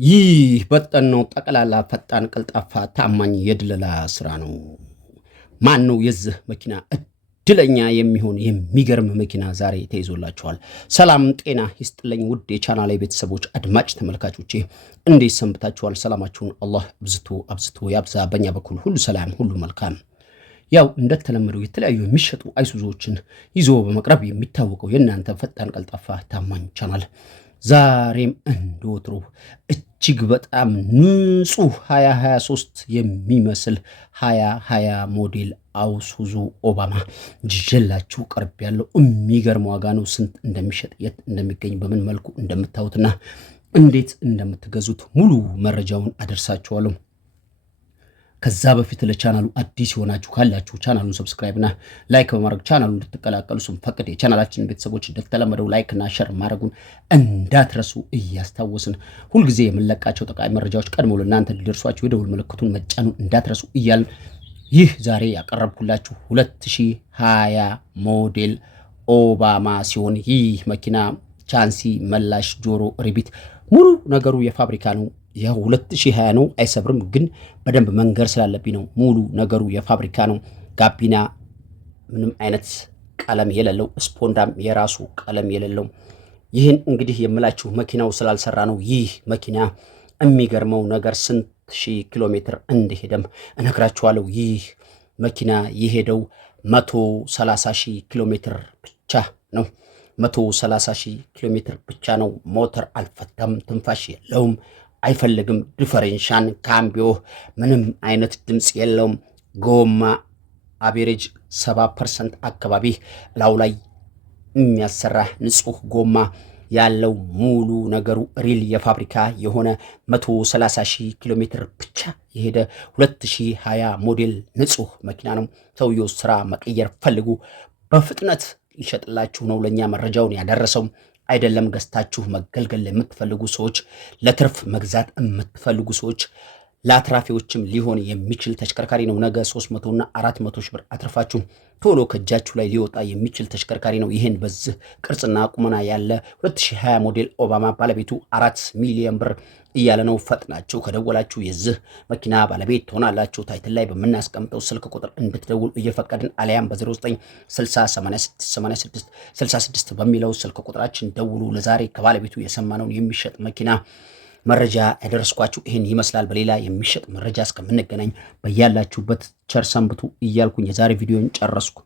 ይህ በጠናው ጠቅላላ ፈጣን ቀልጣፋ ታማኝ የድለላ ስራ ነው። ማን ነው የዚህ መኪና እድለኛ የሚሆን የሚገርም መኪና ዛሬ ተይዞላችኋል። ሰላም ጤና ይስጥልኝ ውድ የቻናሌ ቤተሰቦች አድማጭ ተመልካቾቼ እንዴት ሰንብታችኋል? ሰላማችሁን አላህ አብዝቶ ያብዛ። በእኛ በኩል ሁሉ ሰላም ሁሉ መልካም። ያው እንደተለመደው የተለያዩ የሚሸጡ አይሱዞችን ይዞ በመቅረብ የሚታወቀው የእናንተ ፈጣን ቀልጣፋ ታማኝ ቻናል ዛሬም እንደወትሮ እጅግ በጣም ንጹህ 2023 የሚመስል 2020 ሞዴል አይሱዙ ኦባማ ይዤላችሁ ቀርብ ያለው የሚገርም ዋጋ ነው። ስንት እንደሚሸጥ የት እንደሚገኝ በምን መልኩ እንደምታዩትና እንዴት እንደምትገዙት ሙሉ መረጃውን አደርሳችኋለሁ። ከዛ በፊት ለቻናሉ አዲስ ሆናችሁ ካላችሁ ቻናሉን ሰብስክራይብ እና ላይክ በማድረግ ቻናሉን እንድትቀላቀሉ ስንፈቅድ የቻናላችን ቤተሰቦች እንደተለመደው ላይክ እና ሼር ማድረጉን እንዳትረሱ እያስታወስን ሁልጊዜ የምንለቃቸው ጠቃሚ መረጃዎች ቀድሞ ለእናንተ እንዲደርሷችሁ የደውል ምልክቱን መጫኑን እንዳትረሱ እያልን ይህ ዛሬ ያቀረብኩላችሁ 2020 ሞዴል ኦባማ ሲሆን ይህ መኪና ቻንሲ መላሽ ጆሮ ሪቢት ሙሉ ነገሩ የፋብሪካ ነው። ያው 2020 ነው፣ አይሰብርም። ግን በደንብ መንገር ስላለብኝ ነው። ሙሉ ነገሩ የፋብሪካ ነው። ጋቢና ምንም አይነት ቀለም የሌለው፣ ስፖንዳም የራሱ ቀለም የሌለው። ይህን እንግዲህ የምላችሁ መኪናው ስላልሰራ ነው። ይህ መኪና የሚገርመው ነገር ስንት ሺህ ኪሎ ሜትር እንደሄደም እነግራችኋለሁ። ይህ መኪና የሄደው 130 ሺህ ኪሎ ሜትር ብቻ ነው። 130 ሺህ ኪሎ ሜትር ብቻ ነው። ሞተር አልፈታም፣ ትንፋሽ የለውም፣ አይፈልግም። ዲፈረንሻን ካምቢዮ ምንም አይነት ድምፅ የለውም። ጎማ አቬሬጅ 70% አካባቢ ላው ላይ የሚያሰራ ንጹህ ጎማ ያለው ሙሉ ነገሩ ሪል የፋብሪካ የሆነ 130 ሺህ ኪሎ ሜትር ብቻ የሄደ 2020 ሞዴል ንጹህ መኪና ነው። ሰውየው ስራ መቀየር ፈልጉ በፍጥነት ይሸጥላችሁ ነው ለኛ መረጃውን ያደረሰው። አይደለም ገዝታችሁ መገልገል የምትፈልጉ ሰዎች፣ ለትርፍ መግዛት የምትፈልጉ ሰዎች፣ ለአትራፊዎችም ሊሆን የሚችል ተሽከርካሪ ነው። ነገ 300 እና 400 ሺህ ብር አትርፋችሁ ቶሎ ከእጃችሁ ላይ ሊወጣ የሚችል ተሽከርካሪ ነው። ይህን በዚህ ቅርጽና ቁመና ያለ 2020 ሞዴል ኦባማ ባለቤቱ 4 ሚሊዮን ብር እያለ ነው። ፈጥናችሁ ከደወላችሁ የዚህ መኪና ባለቤት ትሆናላችሁ። ታይትል ላይ በምናስቀምጠው ስልክ ቁጥር እንድትደውሉ እየፈቀድን አሊያም በ0960866666 በሚለው ስልክ ቁጥራችን ደውሉ። ለዛሬ ከባለቤቱ የሰማነውን የሚሸጥ መኪና መረጃ ያደረስኳችሁ ይህን ይመስላል። በሌላ የሚሸጥ መረጃ እስከምንገናኝ በያላችሁበት ቸር ሰንብቱ እያልኩኝ የዛሬ ቪዲዮን ጨረስኩ።